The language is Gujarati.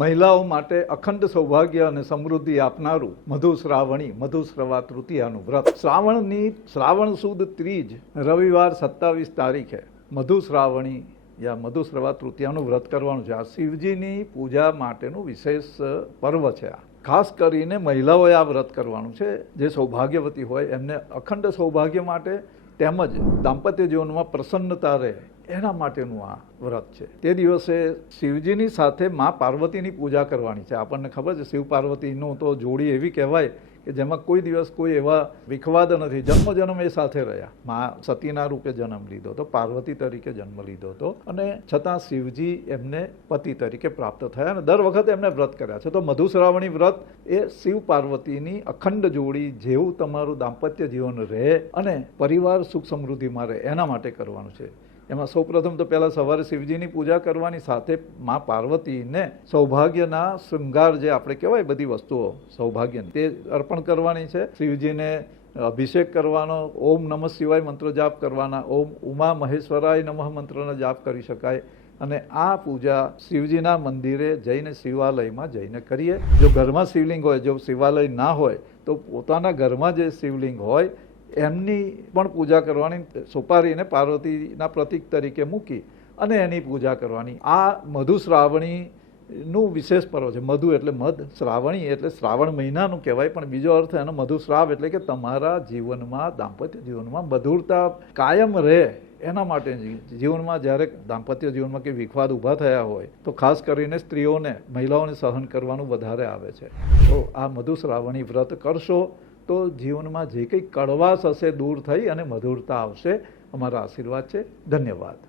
મહિલાઓ માટે અખંડ સૌભાગ્ય અને સમૃદ્ધિ આપનારું મધુશ્રાવણી મધુશ્રવા તૃતીયાનું વ્રત શ્રાવણ સુદ ત્રીજ રવિવાર 27 તારીખે મધુશ્રાવણી યા મધુશ્રવા તૃતીયાનું વ્રત કરવાનું છે. આ શિવજીની પૂજા માટેનું વિશેષ પર્વ છે. આ ખાસ કરીને મહિલાઓએ આ વ્રત કરવાનું છે. જે સૌભાગ્યવતી હોય એમને અખંડ સૌભાગ્ય માટે તેમજ દાંપત્ય જીવનમાં પ્રસન્નતા રહે એના માટેનું આ વ્રત છે. તે દિવસે શિવજીની સાથે મા પાર્વતીની પૂજા કરવાની છે. આપણને ખબર છે શિવ પાર્વતીનું તો જોડી એવી કહેવાય કે જેમાં કોઈ દિવસ કોઈ એવા વિખવાદ નથી. જન્મ એ સાથે રહ્યા. મા સતીના રૂપે જન્મ લીધો હતો, પાર્વતી તરીકે જન્મ લીધો હતો અને છતાં શિવજી એમને પતિ તરીકે પ્રાપ્ત થયા અને દર વખતે એમને વ્રત કર્યા છે. તો મધુશ્રાવણી વ્રત એ શિવ પાર્વતીની અખંડ જોડી જેવું તમારું દાંપત્ય જીવન રહે અને પરિવાર સુખ સમૃદ્ધિમાં રહે એના માટે કરવાનું છે. એમાં સૌપ્રથમ તો પહેલાં સવારે શિવજીની પૂજા કરવાની સાથે મા પાર્વતીને સૌભાગ્યના શૃંગાર જે આપણે કહેવાય બધી વસ્તુઓ સૌભાગ્યની તે અર્પણ કરવાની છે. શિવજીને અભિષેક કરવાનો, ઓમ નમઃ શિવાય મંત્ર જાપ કરવાના, ઓમ ઉમા મહેશ્વરાય નમઃ મંત્રનો જાપ કરી શકાય. અને આ પૂજા શિવજીના મંદિરે જઈને શિવાલયમાં જઈને કરીએ. જો ઘરમાં શિવલિંગ હોય, જો શિવાલય ના હોય તો પોતાના ઘરમાં જે શિવલિંગ હોય એમની પણ પૂજા કરવાની. સોપારીને પાર્વતીના પ્રતીક તરીકે મૂકી અને એની પૂજા કરવાની. આ મધુશ્રાવણીનું વિશેષ પર્વ છે. મધુ એટલે મધ, શ્રાવણી એટલે શ્રાવણ મહિનાનું કહેવાય, પણ બીજો અર્થ એનો મધુશ્રાવ એટલે કે તમારા જીવનમાં, દાંપત્ય જીવનમાં મધુરતા કાયમ રહે એના માટે. જીવનમાં જ્યારે દાંપત્ય જીવનમાં કે વિખવાદ ઊભા થયા હોય તો ખાસ કરીને સ્ત્રીઓને, મહિલાઓને સહન કરવાનું વધારે આવે છે. તો આ મધુશ્રાવણી વ્રત કરશો તો જીવનમાં જે કંઈ કડવાશ હશે દૂર થઈ અને મધુરતા આવશે. અમારા આશીર્વાદ છે. ધન્યવાદ.